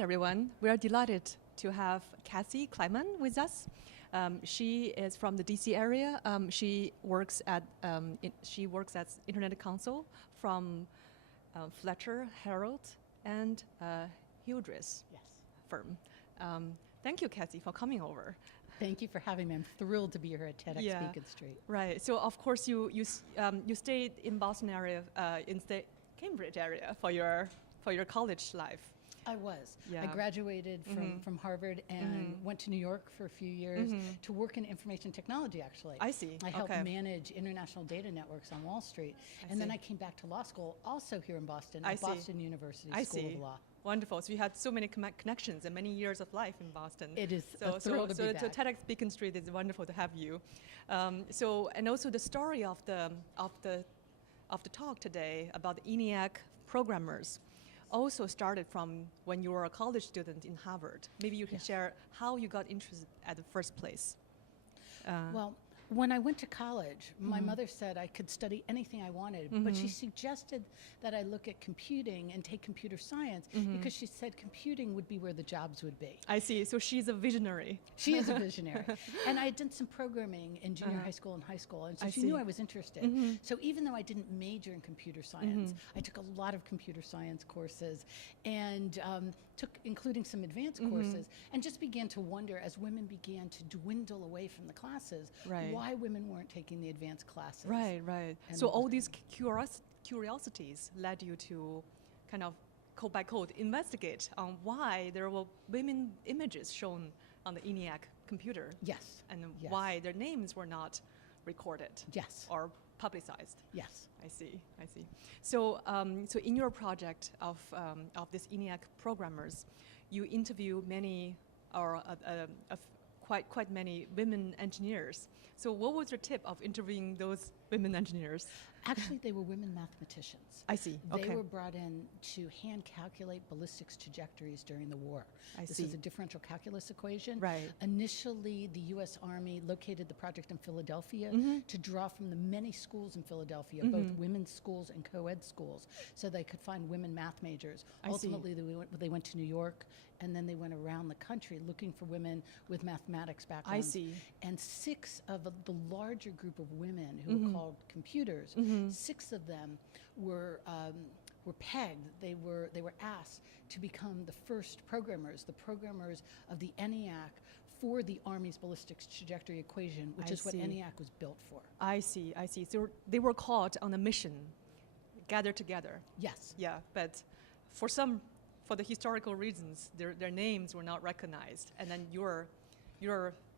everyone. We are delighted to have Kathy Kleiman with us. She is from the DC area. She works as Internet Counsel from Fletcher, Herald, and Hildreth firm. Thank you, Kathy, for coming over. Thank you for having me. I'm thrilled to be here at TEDxBeaconStreet. Right. So of course you stayed in Boston area, in the Cambridge area for your college life. I was. Yeah. I graduated from Harvard and went to New York for a few years to work in information technology, actually. I see. I helped manage international data networks on Wall Street. And then I came back to law school, also here in Boston, at Boston University School of Law. Wonderful. So you had so many connections and many years of life in Boston. It is a thrill to be back. So TEDxBeaconStreet is wonderful to have you. And also the story of the talk today about the ENIAC Programmers also started from when you were a college student in Harvard. Maybe you can share how you got interested at the first place. Well, when I went to college, my mother said I could study anything I wanted, but she suggested that I look at computing and take computer science because she said computing would be where the jobs would be. I see. So she's a visionary. She is a visionary. And I had done some programming in junior high school and high school, and so she knew I was interested. So even though I didn't major in computer science, I took a lot of computer science courses and took including some advanced courses, and just began to wonder as women began to dwindle away from the classes, why women weren't taking the advanced classes. Right. So all these curiosities led you to kind of code by code investigate on why there were women images shown on the ENIAC computer. Yes. And why their names were not recorded. Yes. Or publicized. Yes. I see. So, so in your project of this ENIAC Programmers, you interview many or quite many women engineers. So what was your tip of interviewing those women engineers? Actually, they were women mathematicians. I see. They were brought in to hand calculate ballistics trajectories during the war. This is a differential calculus equation. Right. Initially, the U.S. Army located the project in Philadelphia to draw from the many schools in Philadelphia, both women's schools and co-ed schools, so they could find women math majors. Ultimately, they went to New York, and then they went around the country looking for women with mathematics backgrounds. I see. And 6 of the larger group of women who were called computers, 6 of them were pegged. They were asked to become the first programmers, the programmers of the ENIAC for the Army's ballistics trajectory equation, which is what ENIAC was built for. I see. So they were called on a mission, gathered together. Yes. Yeah, but for the historical reasons, their names were not recognized, and then your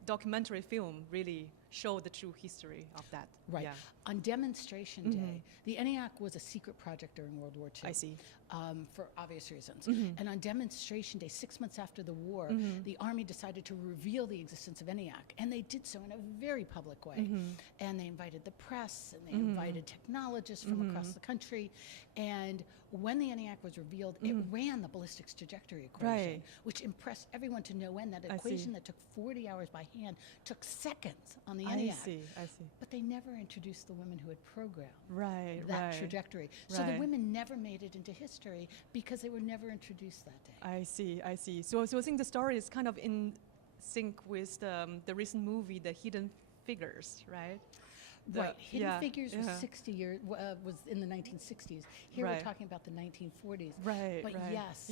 documentary film really showed the true history of that. Right. Yeah. On demonstration day, the ENIAC was a secret project during World War II. I see. For obvious reasons. And on demonstration day, 6 months after the war, the Army decided to reveal the existence of ENIAC, and they did so in a very public way. And they invited the press, and they invited technologists from across the country. And when the ENIAC was revealed, it ran the ballistics trajectory equation, which impressed everyone to no end. That equation that took 40 hours by hand took seconds on the ENIAC. I see. But they never introduced the women who had programmed that trajectory. So the women never made it into history because they were never introduced that day. I see. So I think the story is kind of in sync with the recent movie, The Hidden Figures, right? Hidden Figures was 60 years, was in the 1960s. Here we're talking about the 1940s. But yes.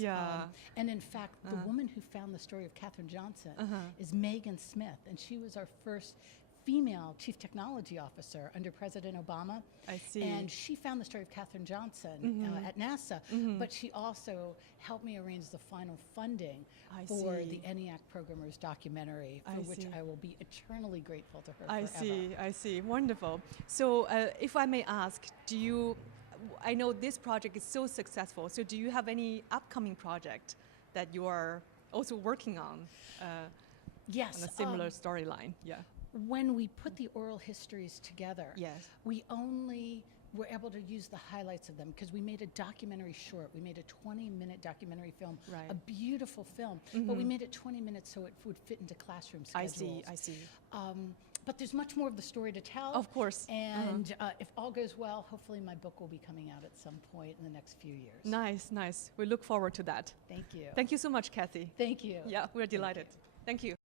And in fact, the woman who found the story of Katherine Johnson is Megan Smith, and she was our first female chief technology officer under President Obama. I see. And she found the story of Katherine Johnson at NASA, but she also helped me arrange the final funding for the ENIAC Programmers documentary, for which I will be eternally grateful to her forever. I see. Wonderful. So if I may ask, I know this project is so successful, so do you have any upcoming project that you are also working on? Yes. On a similar storyline, When we put the oral histories together, we only were able to use the highlights of them because we made a documentary short. We made a 20-minute documentary film, a beautiful film, but we made it 20 minutes so it would fit into classroom schedules. I see. but there's much more of the story to tell. Of course. And if all goes well, hopefully my book will be coming out at some point in the next few years. Nice, nice. We look forward to that. Thank you. Thank you so much, Kathy. Thank you. Yeah, we're delighted. Thank you.